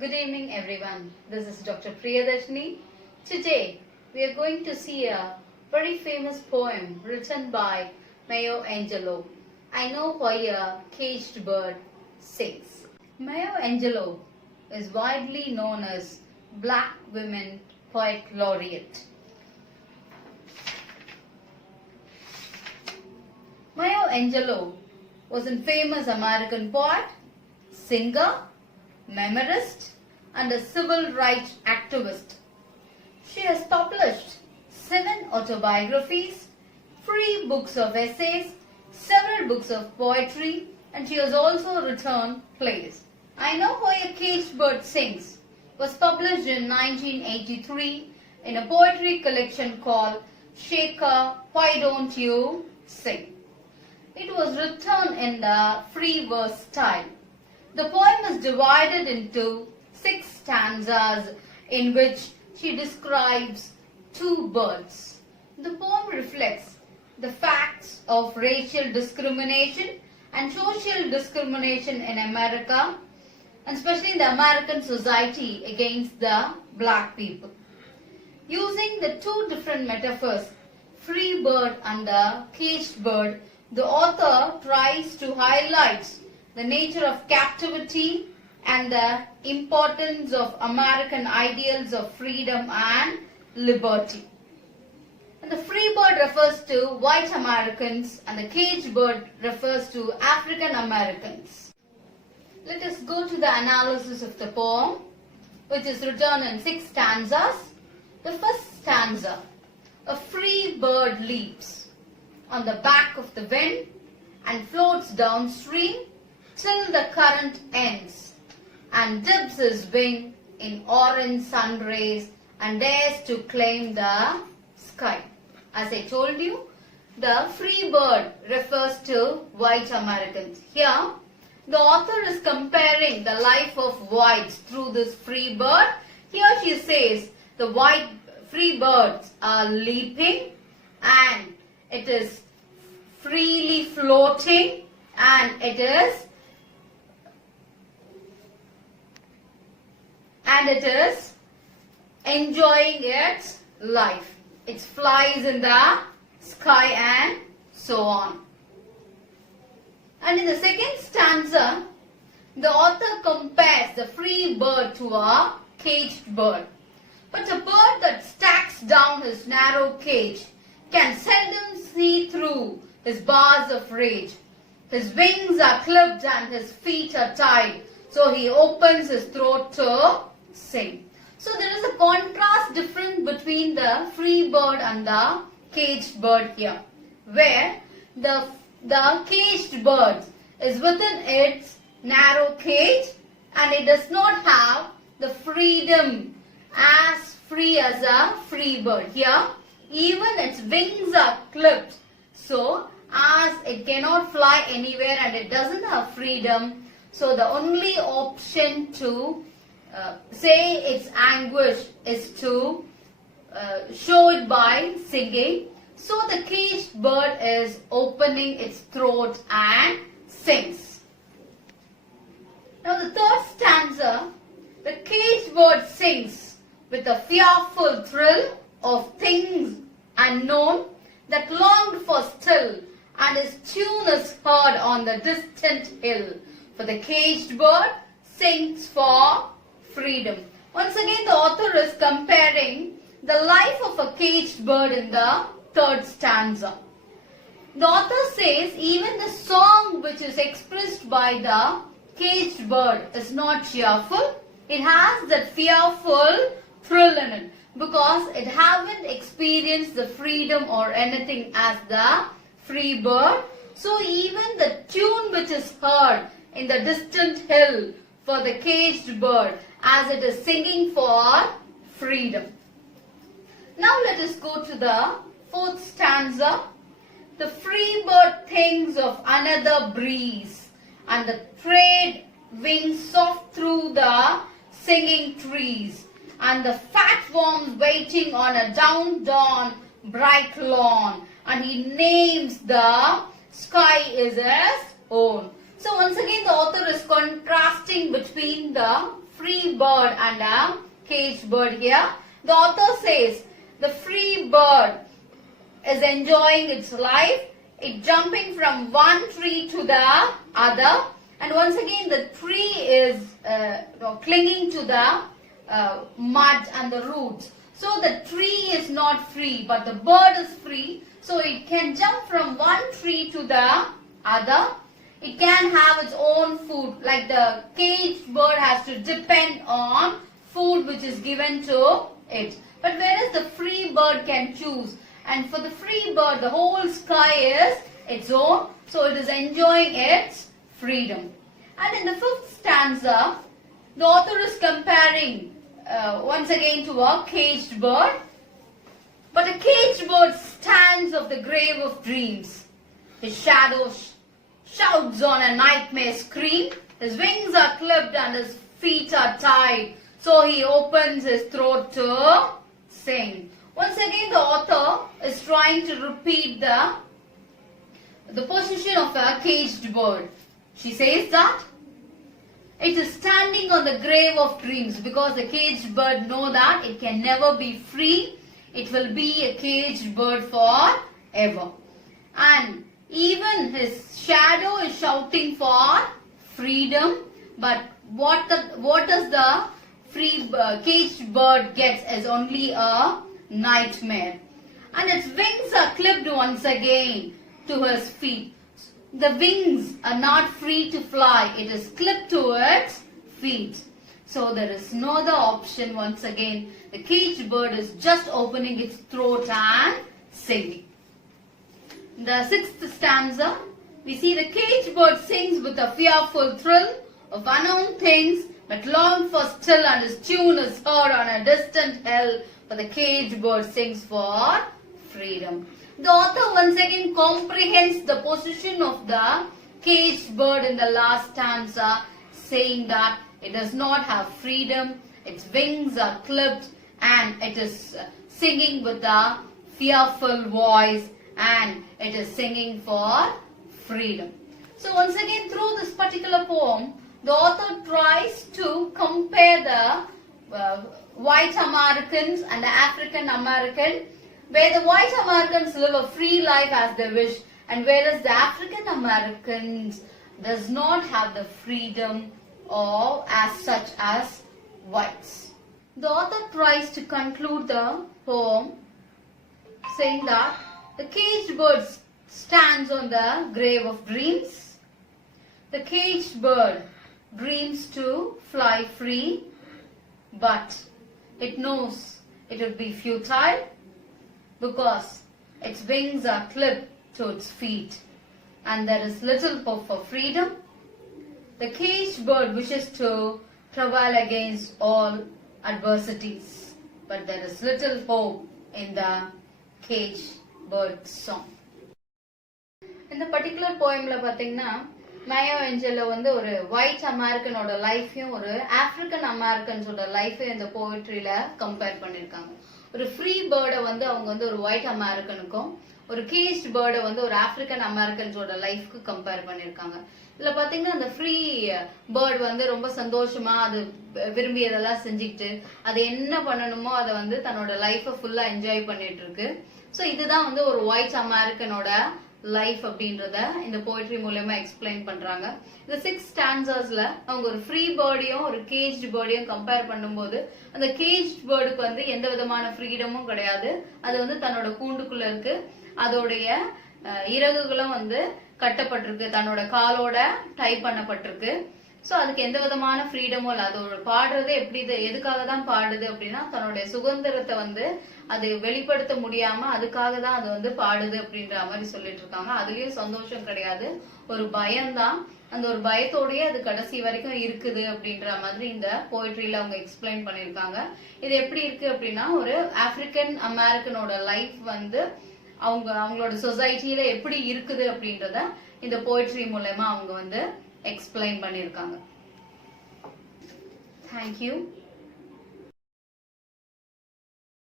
Good evening everyone. This is Dr. Priyadharisini. Today we are going to see a very famous poem written by Angelou. I know why a caged bird sings. Angelou is widely known as Black Women Poet Laureate. Angelou was a famous American poet, singer, memorist, and a civil rights activist. She has published 7 autobiographies, 3 books of essays, several books of poetry, and she has also written plays. I Know Why a Caged Bird Sings was published in 1983 in a poetry collection called Shaker, Why Don't You Sing? It was written in the free verse style. The poem is divided into 6 stanzas in which she describes 2 birds. The poem reflects the facts of racial discrimination and social discrimination in America, and especially in the American society against the black people. Using the 2 different metaphors, free bird and the caged bird, the author tries to highlight the nature of captivity and the importance of American ideals of freedom and liberty. And the free bird refers to white Americans and the caged bird refers to African Americans. Let us go to the analysis of the poem, which is written in 6 stanzas. The first stanza: a free bird leaps on the back of the wind and floats downstream till the current ends, and dips his wing in orange sun rays and dares to claim the sky. As I told you, the free bird refers to white Americans. Here, the author is comparing the life of whites through this free bird. Here she says the white free birds are leaping and it is freely floating and it is enjoying its life. It flies in the sky and so on. And in the second stanza, the author compares the free bird to a caged bird. But a bird that stacks down his narrow cage can seldom see through his bars of rage. His wings are clipped and his feet are tied, so he opens his throat to sing. So there is a contrast difference between the free bird and the caged bird here, where the caged bird is within its narrow cage and it does not have the freedom as free as a free bird. Here, even its wings are clipped, so as it cannot fly anywhere and it doesn't have freedom, so the only option to say its anguish is to show it by singing. So the caged bird is opening its throat and sings. Now the third stanza, the caged bird sings with a fearful thrill of things unknown that longed for still, and his tune is heard on the distant hill. For the caged bird sings for freedom. Once again, the author is comparing the life of a caged bird in the third stanza. The author says even the song which is expressed by the caged bird is not cheerful. It has that fearful thrill in it because it haven't experienced the freedom or anything as the free bird. So even the tune which is heard in the distant hill for the caged bird as it is singing for freedom. Now let us go to the fourth stanza. The free bird thinks of another breeze and the trade wings soft through the singing trees and the fat worms waiting on a dawn bright lawn, and he names the sky is his own. So once again the author is contrasting contrasting between the free bird and a caged bird here. The author says the free bird is enjoying its life. It's jumping from one tree to the other. And once again the tree is clinging to the mud and the roots. So the tree is not free, but the bird is free. So it can jump from one tree to the other. It can have its own food. Like the caged bird has to depend on food which is given to it. But whereas the free bird can choose. And for the free bird, the whole sky is its own. So it is enjoying its freedom. And in the fifth stanza, the author is comparing once again to a caged bird. But a caged bird stands of the grave of dreams. His shadow shouts on a nightmare scream. His wings are clipped and his feet are tied. So he opens his throat to sing. Once again the author is trying to repeat the position of a caged bird. She says that it is standing on the grave of dreams because the caged bird knows that it can never be free. It will be a caged bird forever. And even his shadow is shouting for freedom. But what does the caged bird gets is only a nightmare. And its wings are clipped once again to his feet. The wings are not free to fly. It is clipped to its feet. So there is no other option once again. The caged bird is just opening its throat and singing. In the sixth stanza, we see the caged bird sings with a fearful thrill of unknown things, but long for still, and his tune is heard on a distant hill. For the caged bird sings for freedom. The author once again comprehends the position of the caged bird in the last stanza, saying that it does not have freedom, its wings are clipped, and it is singing with a fearful voice, and it is singing for freedom. So once again through this particular poem, the author tries to compare the white Americans and the African American, where the white Americans live a free life as they wish, and whereas the African Americans does not have the freedom or as such as whites. The author tries to conclude the poem saying that the caged bird stands on the grave of dreams. The caged bird dreams to fly free, but it knows it will be futile because its wings are clipped to its feet and there is little hope for freedom. The caged bird wishes to prevail against all adversities, but there is little hope in the caged bird song. In the particular poem la pathina Maya Angelou வந்து ஒரு white American ஓட லைஃபையும் ஒரு African Americans ஓட லைஃபையும் இந்த போயட்ரியில compare பண்ணிருக்காங்க. ஒரு free பேர்டை வந்து அவங்க வந்து ஒரு white Americanக்கும் ஒரு கேஜ்ட் பேர்டை வந்து ஒரு ஆப்பிரிக்கன் அமெரிக்கன்ஸோட லைஃப்க்கு கம்பேர் பண்ணிருக்காங்க. இதுல பாத்தீங்கன்னா அந்த ஃப்ரீ பேர்ட் வந்து ரொம்ப சந்தோஷமா அது விரும்பியதெல்லாம் செஞ்சுக்கிட்டு அது என்ன பண்ணணுமோ அதை வந்து தன்னோட லைஃபை ஃபுல்லா என்ஜாய் பண்ணிட்டு இருக்கு. ஸோ இதுதான் வந்து ஒரு ஒயிட் அமெரிக்கனோட லைஃப் அப்படின்றத இந்த போய்ட்ரி மூலமா எக்ஸ்பிளைன் பண்றாங்க. இந்த 6 ஸ்டான்சர்ஸ்ல அவங்க ஒரு ஃப்ரீ பேர்டையும் ஒரு கேஜ்ட் பேர்டையும் கம்பேர் பண்ணும்போது அந்த கேஜ்ட் பேர்டுக்கு வந்து எந்த விதமான ஃப்ரீடமும் கிடையாது. அது வந்து தன்னோட கூண்டுக்குள்ள இருக்கு. அதோடைய இறகுகளும் வந்து கட்டப்பட்டிருக்கு, தன்னோட காலோட டை பண்ணப்பட்டிருக்கு. சோ அதுக்கு எந்த விதமான ஃப்ரீடமும் இல்லை. அதோட பாடுறதே எப்படி எதுக்காக தான் பாடுது அப்படின்னா தன்னுடைய சுதந்திரத்தை வந்து அது வெளிப்படுத்த முடியாம அதுக்காக தான் அது வந்து பாடுது அப்படின்ற மாதிரி சொல்லிட்டு இருக்காங்க. அதுலயும் சந்தோஷம் கிடையாது, ஒரு பயம்தான். அந்த ஒரு பயத்தோடய அது கடைசி வரைக்கும் இருக்குது அப்படின்ற மாதிரி இந்த போய்ட்ரியில அவங்க எக்ஸ்பிளைன் பண்ணிருக்காங்க. இது எப்படி இருக்கு அப்படின்னா ஒரு ஆப்பிரிக்கன் அமெரிக்கனோட லைஃப் வந்து அவங்களோட சொசைட்டில எப்படி இருக்குது அப்படின்றத இந்த போய்ட்ரி மூலமா அவங்க வந்து எக்ஸ்பிளைன் பண்ணிருக்காங்க. தேங்க்யூ.